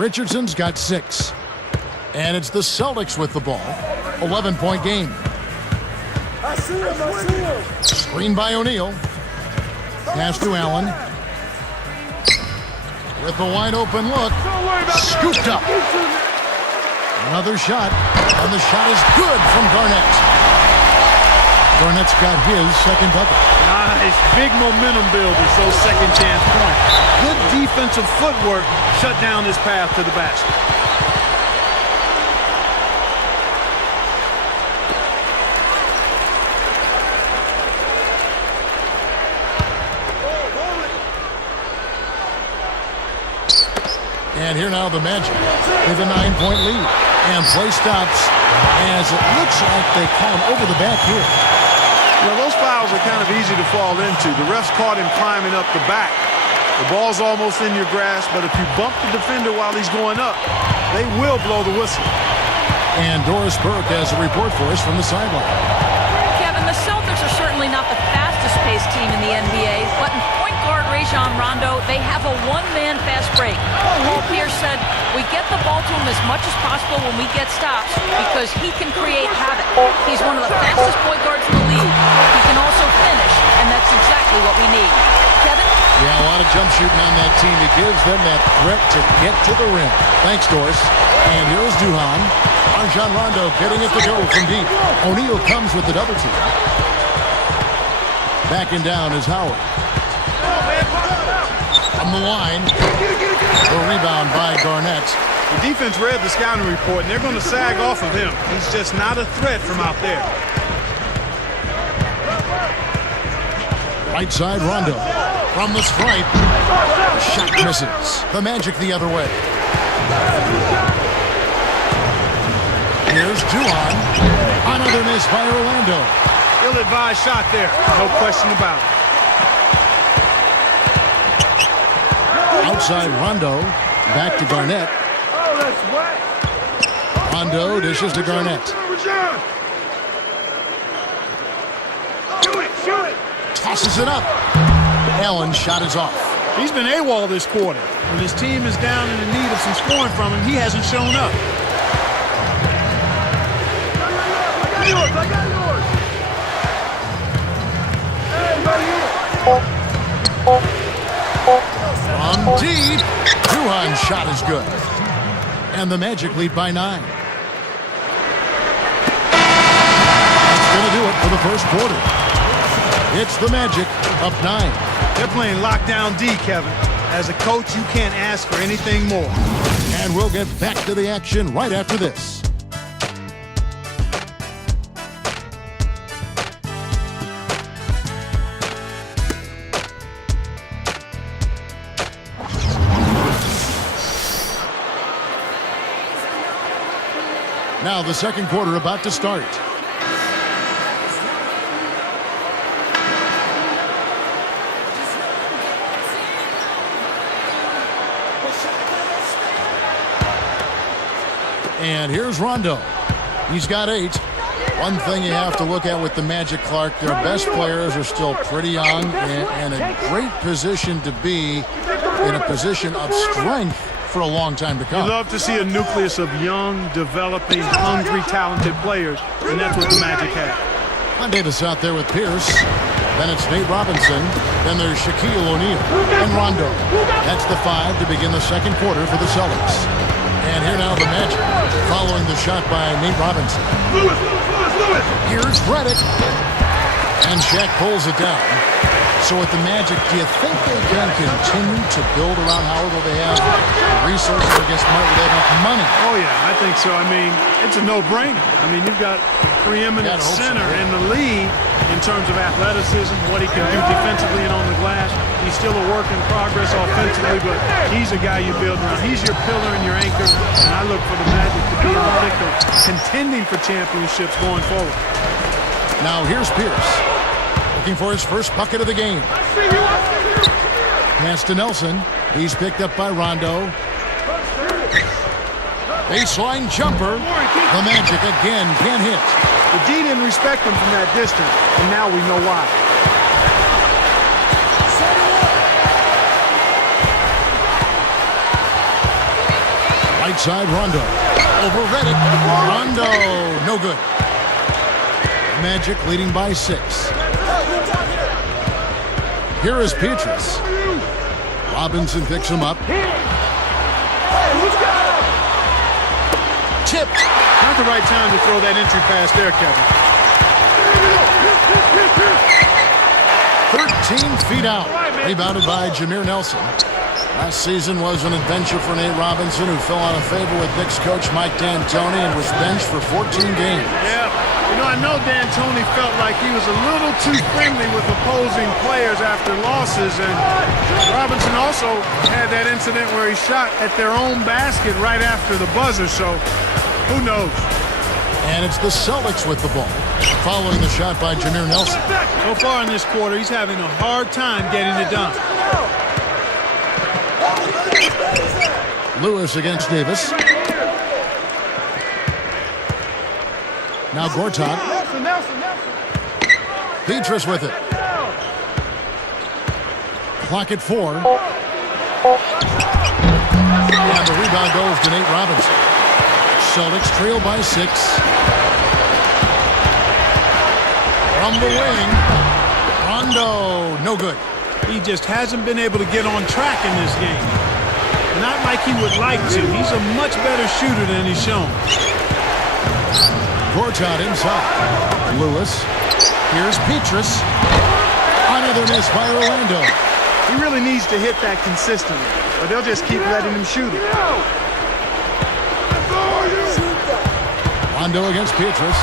Richardson's got 6. And it's the Celtics with the ball. 11-point game. Screen by O'Neal. Pass to Allen. With a wide open look. Scooped up. Another shot. And the shot is good from Garnett. Garnett's got his second bucket. Nice. Big momentum builders, those second chance points. Good defensive footwork shut down his path to the basket. And here now the Magic with a 9-point lead. And play stops as it looks like they come over the back here. Well, those fouls are kind of easy to fall into. The refs caught him climbing up the back. The ball's almost in your grasp, but if you bump the defender while he's going up, they will blow the whistle. And Doris Burke has a report for us from the sideline. Kevin, the Celtics are certainly not the fastest-paced team in the NBA, but in point guard Rajon Rondo, they have a one-man fast break. Paul Pierce said, we get the ball to him as much as possible when we get stops because he can create havoc. He's one of the fastest point guards in the league. He can also finish, and that's exactly what we need. Kevin? Yeah, a lot of jump shooting on that team. It gives them that threat to get to the rim. Thanks, Doris. And here's Duhan. Rajon Rondo getting it to go from deep. O'Neal comes with the double team. Backing down is Howard. From the line. A rebound by Garnett. The defense read the scouting report, and they're going to sag off of him. He's just not a threat from out there. Right side, Rondo. From the stripe. The shot misses. The Magic the other way. Here's Duhan. Another miss by Orlando. Ill-advised shot there. No question about it. Outside Rondo. Back to Garnett. Rondo dishes to Garnett. Tosses it up. Allen's shot is off. He's been AWOL this quarter. When his team is down and in need of some scoring from him, he hasn't shown up. I got yours. From deep. Duhan's shot is good. And the Magic lead by 9. That's going to do it for the first quarter. It's the Magic up 9. They're playing lockdown D, Kevin. As a coach, you can't ask for anything more. And we'll get back to the action right after this. Now the second quarter about to start. And here's Rondo. He's got 8. One thing you have to look at with the Magic, Clark, their best players are still pretty young and a great position to be in a position of strength for a long time to come. You love to see a nucleus of young, developing, hungry, talented players, and that's what the Magic have. Davis out there with Pierce. Then it's Nate Robinson. Then there's Shaquille O'Neal and Rondo. That's the 5 to begin the second quarter for the Celtics. And here now the Magic, following the shot by Nate Robinson. Lewis. Here's Redick. And Shaq pulls it down. So with the Magic, do you think they can continue to build around Howard? Will they have the resources against Martin? Will they have enough money? Oh, yeah, I think so. I mean, it's a no-brainer. I mean, you've got a preeminent center in the league in terms of athleticism, what he can do defensively and on the glass. He's still a work in progress offensively, but he's a guy you build around. He's your pillar and your anchor, and I look for the Magic to be in the thick of contending for championships going forward. Now here's Pierce, looking for his first bucket of the game. Pass to Nelson. He's picked up by Rondo. Baseline jumper. The Magic again can't hit. The D didn't respect him from that distance, and now we know why. Right side, Rondo. Over Reddick. Rondo, no good. Magic leading by 6. Here is Petrus. Robinson picks him up. Tipped. Not the right time to throw that entry pass there, Kevin. 13 feet out. Rebounded by Jameer Nelson. Last season was an adventure for Nate Robinson, who fell out of favor with Knicks coach Mike D'Antoni and was benched for 14 games. Yeah, you know, I know D'Antoni felt like he was a little too friendly with opposing players after losses, and Robinson also had that incident where he shot at their own basket right after the buzzer, so who knows? And it's the Celtics with the ball, following the shot by Jameer Nelson. So far in this quarter, he's having a hard time getting it done. Lewis against Davis. Now Gortat. Petrus with it. Clock at 4. And the rebound goes to Nate Robinson. Celtics trail by 6. From the wing. Rondo, no good. He just hasn't been able to get on track in this game. Not like he would like to. He's a much better shooter than he's shown. Gortat inside. Lewis. Here's Petrus. Another miss by Orlando. He really needs to hit that consistently, or they'll just keep letting him shoot it. Rondo against Petrus.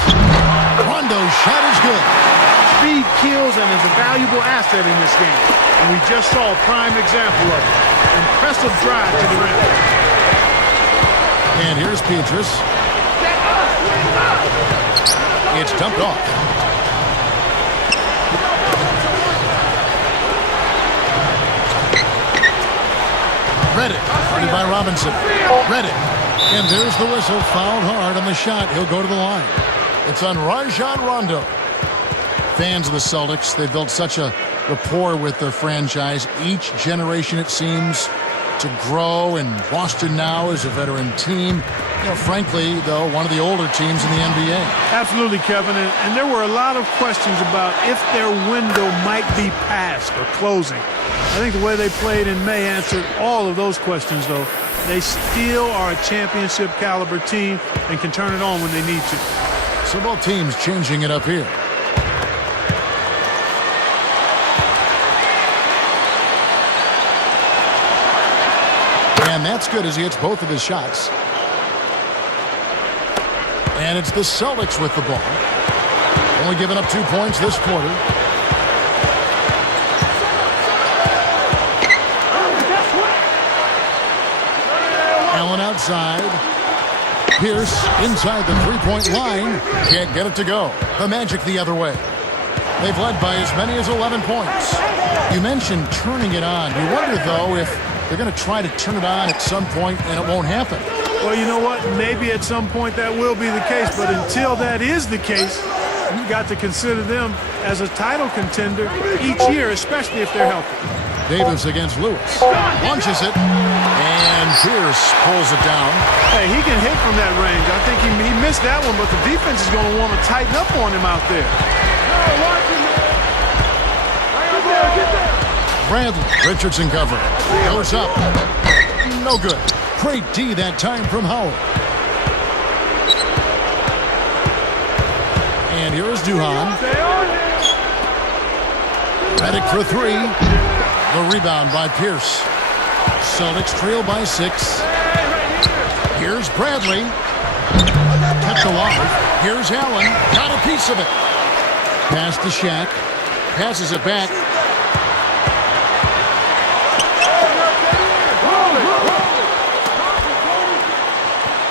Rondo's shot is good. Speed kills and is a valuable asset in this game. And we just saw a prime example of it. Impressive drive to the rim. And here's Petrus. It's dumped off. Reddick, guarded by Robinson. Reddick. And there's the whistle. Fouled hard on the shot. He'll go to the line. It's on Rajon Rondo. Fans of the Celtics, they built such a rapport with their franchise. Each generation, it seems, to grow, and Boston now is a veteran team. You know, frankly, though, one of the older teams in the NBA. Absolutely, Kevin, and there were a lot of questions about if their window might be passed or closing. I think the way they played in May answered all of those questions, though. They still are a championship caliber team and can turn it on when they need to. So both teams changing it up here. And that's good as he hits both of his shots. And it's the Celtics with the ball. Only giving up 2 points this quarter. Allen outside. Pierce inside the three-point line. Can't get it to go. The Magic the other way. They've led by as many as 11 points. You mentioned turning it on. You wonder, though, if they're going to try to turn it on at some point and it won't happen. Well, you know what? Maybe at some point that will be the case. But until that is the case, you've got to consider them as a title contender each year, especially if they're healthy. Davis against Lewis. Launches it. And Pierce pulls it down. Hey, he can hit from that range. I think he missed that one, but the defense is going to want to tighten up on him out there. Bradley, Richardson cover. Goes up. No good. Great D that time from Howard. And here is Duhan. Reddick for 3. The rebound by Pierce. Celtics trail by 6. Here's Bradley. Kept alive. Here's Allen. Got a piece of it. Pass to Shaq. Passes it back.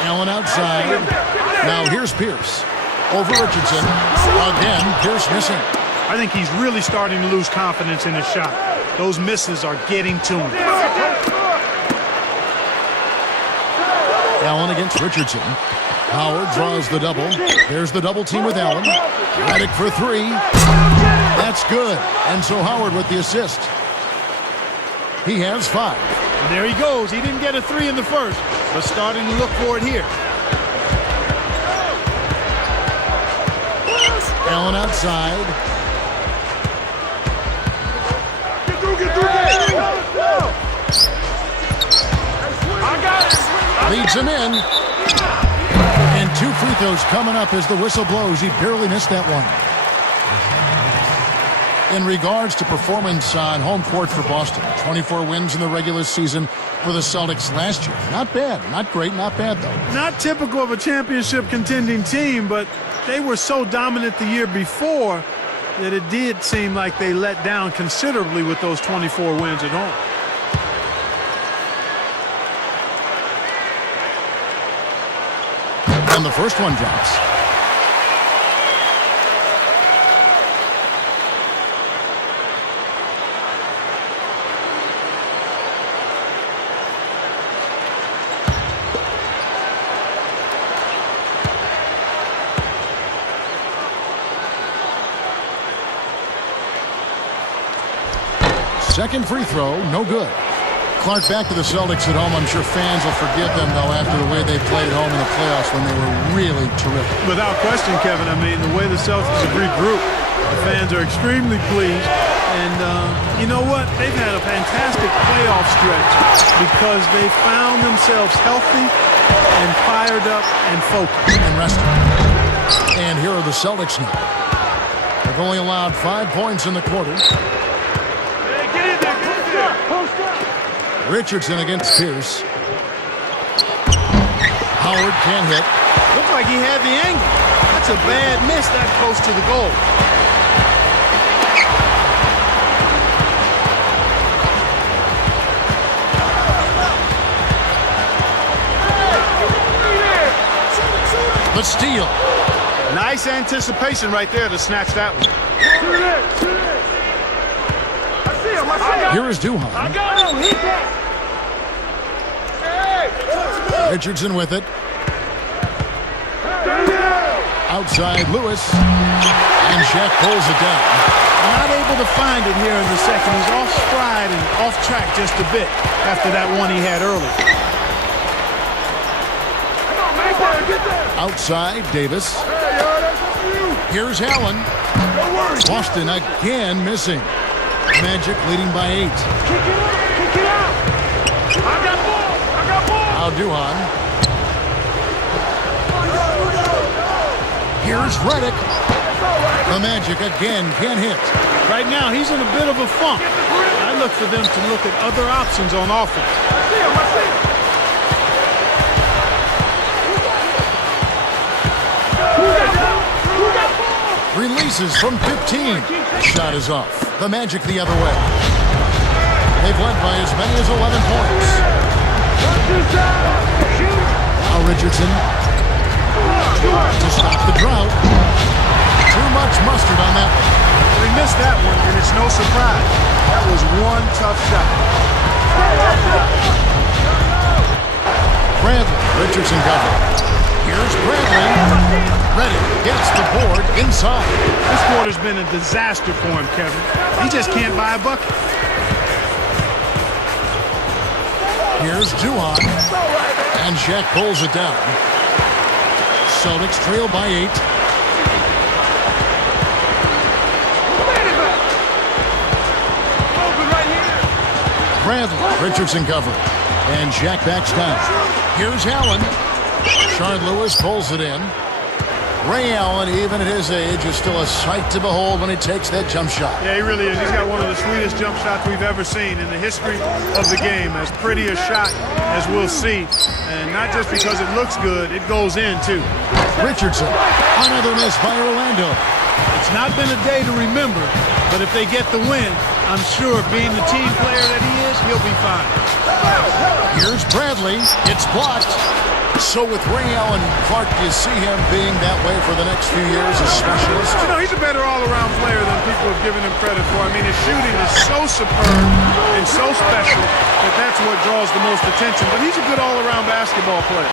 Allen outside. Now here's Pierce. Over Richardson. Again, Pierce missing. I think he's really starting to lose confidence in his shot. Those misses are getting to him. Allen against Richardson. Howard draws the double. There's the double team with Allen. Reddick for 3. That's good. And so Howard with the assist. He has 5. And there he goes. He didn't get a 3 in the first. but starting to look for it here. Allen outside. Get through, get through. I got it. Leads him in. And 2 free throws coming up as the whistle blows. He barely missed that one. In regards to performance on home court for Boston, 24 wins in the regular season for the Celtics last year. Not bad. Not great. Not bad, though. Not typical of a championship contending team, but they were so dominant the year before that it did seem like they let down considerably with those 24 wins at home. And the first one drops. Second free throw, no good. Clark back to the Celtics at home. I'm sure fans will forgive them, though, after the way they played at home in the playoffs when they were really terrific. Without question, Kevin, I mean, the way the Celtics have regrouped, the fans are extremely pleased. And you know what? They've had a fantastic playoff stretch because they found themselves healthy and fired up and focused. And rested. And here are the Celtics now. They've only allowed 5 points in the quarter. Hey, get in there, get in there. Post up. Richardson against Pierce. Howard can't hit. Looked like he had the angle. That's a bad miss that close to the goal. The steal. Nice anticipation right there to snatch that one. Shoot it, shoot it. I see him, I see him. Here is Duhan. I got him, hit that. Hey. Richardson with it. Stay down. Outside Lewis. And Shaq pulls it down. Not able to find it here in the second. He's off stride and off track just a bit after that one he had early. Come on, man, get there. Outside Davis. Hey, yo, that's on you. Here's Allen. Don't worry. Boston again missing. Magic leading by 8. Kick it out, kick it out. I got ball, I got ball. Now Duhan. Here's Reddick. The Magic again can't hit. Right now, he's in a bit of a funk. I look for them to look at other options on offense. I see him, I see him. Releases from 15. Shot is off. The Magic the other way. They've led by as many as 11 points. Now Richardson to stop the drought. Too much mustard on that one. They missed that one, and it's no surprise. That was one tough shot. Bradley. Richardson covered. Here's Bradley. Reddick gets the board inside. This quarter's been a disaster for him, Kevin. He just can't buy a bucket. Here's Duhan. And Shaq pulls it down. Celtics trail by 8. Bradley. Richardson covered. And Shaq backs down. Here's Allen. Shard Lewis pulls it in. Ray Allen, even at his age, is still a sight to behold when he takes that jump shot. Yeah, he really is. He's got one of the sweetest jump shots we've ever seen in the history of the game. As pretty a shot as we'll see. And not just because it looks good, it goes in, too. Richardson. Another miss by Orlando. It's not been a day to remember, but if they get the win, I'm sure being the team player that he is, he'll be fine. Here's Bradley. It's blocked. So with Ray Allen, Clark, do you see him being that way for the next few years, a specialist? You know, he's a better all-around player than people have given him credit for. I mean, his shooting is so superb and so special that that's what draws the most attention. But he's a good all-around basketball player.